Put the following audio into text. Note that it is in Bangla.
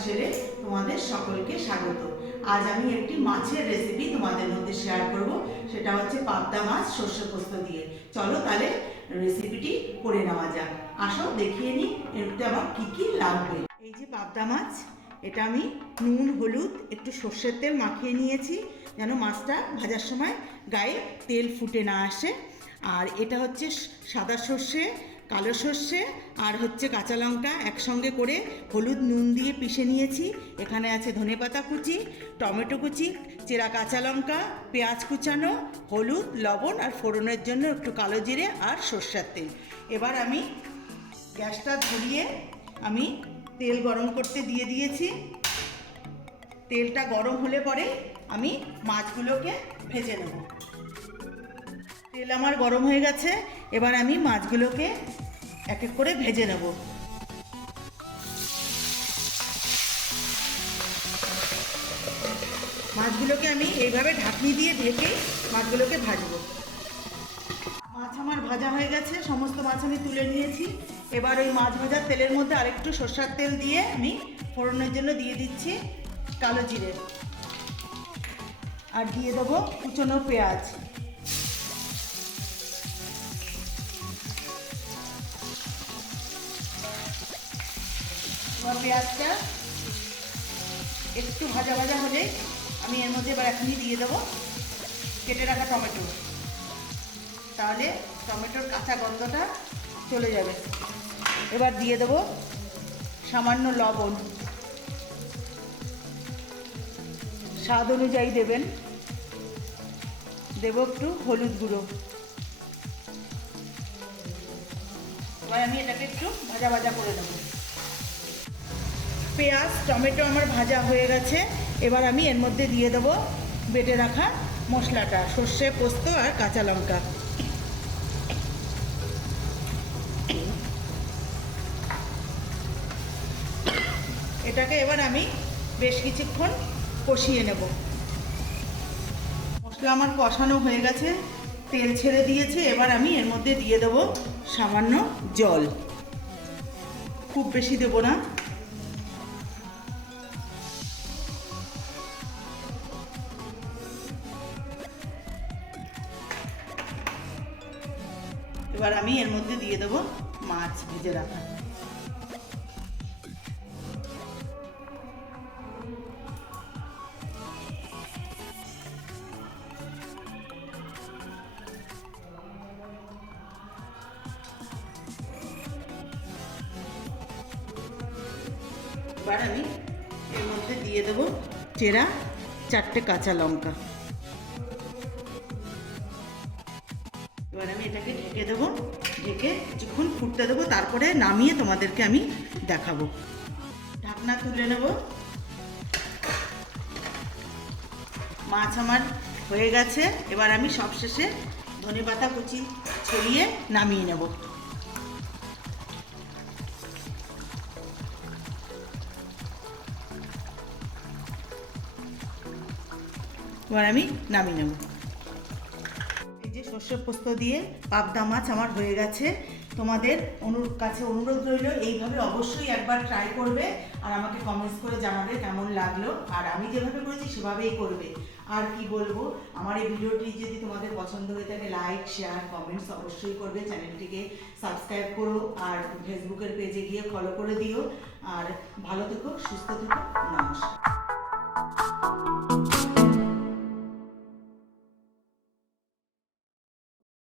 হেসেলে তোমাদের সকলকে স্বাগত। আজ আমি একটি মাছের রেসিপি তোমাদের মধ্যে শেয়ার করব, সেটা হচ্ছে পাবদা মাছ সর্ষে পোস্ত দিয়ে। চলো তাহলে রেসিপিটি করে নেওয়া যাক। আসো দেখিয়ে নিই এতে আমার কী কী লাগবে। এই যে পাবদা মাছ, এটা আমি নুন হলুদ একটু সর্ষের তেল মাখিয়ে নিয়েছি, যেন মাছটা ভাজার সময় গায়ে তেল ফুটে না আসে। আর এটা হচ্ছে সাদা সর্ষে, কালো সর্ষে আর হচ্ছে কাঁচা লঙ্কা একসঙ্গে করে হলুদ নুন দিয়ে পিষে নিয়েছি। এখানে আছে ধনেপাতা কুচি, টমেটো কুচি, চেরা কাঁচা লঙ্কা, পেঁয়াজ কুচানো, হলুদ, লবণ আর ফোড়নের জন্য একটু কালো জিরে আর সর্ষের তেল। এবার আমি গ্যাসটা ধরিয়ে আমি তেল গরম করতে দিয়ে দিয়েছি। তেলটা গরম হলে পরে আমি মাছগুলোকে ভেজে নেব। তেল আমার গরম হয়ে গেছে, এবার আমি মাছগুলোকে এক এক করে ভেজে নেব। মাছগুলোকে আমি এইভাবে ঢাকনি দিয়ে ঢেকে মাছগুলোকে ভাজবো। মাছ আমার ভাজা হয়ে গেছে, সমস্ত মাছ আমি তুলে নিয়েছি। এবার ওই মাছ ভাজার তেলের মধ্যে আরেকটু সরষের তেল দিয়ে আমি ফোড়নের জন্য দিয়ে দিচ্ছি কালো জিরে, আর দিয়ে দেবো কুচনো পেঁয়াজ। এবার পেঁয়াজটা একটু ভাজা ভাজা হলে আমি এর মধ্যে এবার এখনই দিয়ে দেবো কেটে রাখা টমেটো, তাহলে টমেটোর কাঁচা গন্ধটা চলে যাবে। এবার দিয়ে দেবো সামান্য লবণ, স্বাদ অনুযায়ী দেবেন। দেবো একটু হলুদ গুঁড়ো। এবার আমি এটাকে একটু ভাজা ভাজা করে দেবো। পেঁয়াজ টমেটো আমার ভাজা হয়ে গেছে, এবার আমি এর মধ্যে দিয়ে দেবো বেটে রাখা মশলাটা, সর্ষে পোস্ত আর কাঁচা লঙ্কা। এটাকে এবার আমি বেশ কিছুক্ষণ কষিয়ে নেব। মশলা আমার কষানো হয়ে গেছে, তেল ছেড়ে দিয়েছে। এবার আমি এর মধ্যে দিয়ে দেবো সামান্য জল, খুব বেশি দেব না। এবার আমি এর মধ্যে দিয়ে দেবো মাছ ভেজে রাখা। এবার আমি এর মধ্যে দিয়ে দেবো চেরা 4টে কাঁচা লঙ্কা। এবার আমি এটাকে ঢেকে দেবো, ঢেকে কিছুক্ষণ ফুটতে দেবো, তারপরে নামিয়ে তোমাদেরকে আমি দেখাবো। ঢাকনা তুলে নেব। মাছ আমার হয়ে গেছে, এবার আমি সবশেষে ধনেপাতা কুচি ছড়িয়ে নামিয়ে নেব। এবার আমি নামিয়ে নেব। এই যে সর্ষে পোস্ত দিয়ে পাবদা মাছ আমার হয়ে গেছে। তোমাদের কাছে অনুরোধ রইল এইভাবে অবশ্যই একবার ট্রাই করবে, আর আমাকে কমেন্টস করে জানাবে কেমন লাগলো। আর আমি যেভাবে করেছি সেভাবেই করবে। আর কি বলবো, আমার এই ভিডিওটি যদি তোমাদের পছন্দ হয়ে থাকে লাইক শেয়ার কমেন্টস অবশ্যই করবে। চ্যানেলটিকে সাবস্ক্রাইব করো, আর ফেসবুকের পেজে গিয়ে ফলো করে দিও। আর ভালো থেকো, সুস্থ থেকো, নমস্কার।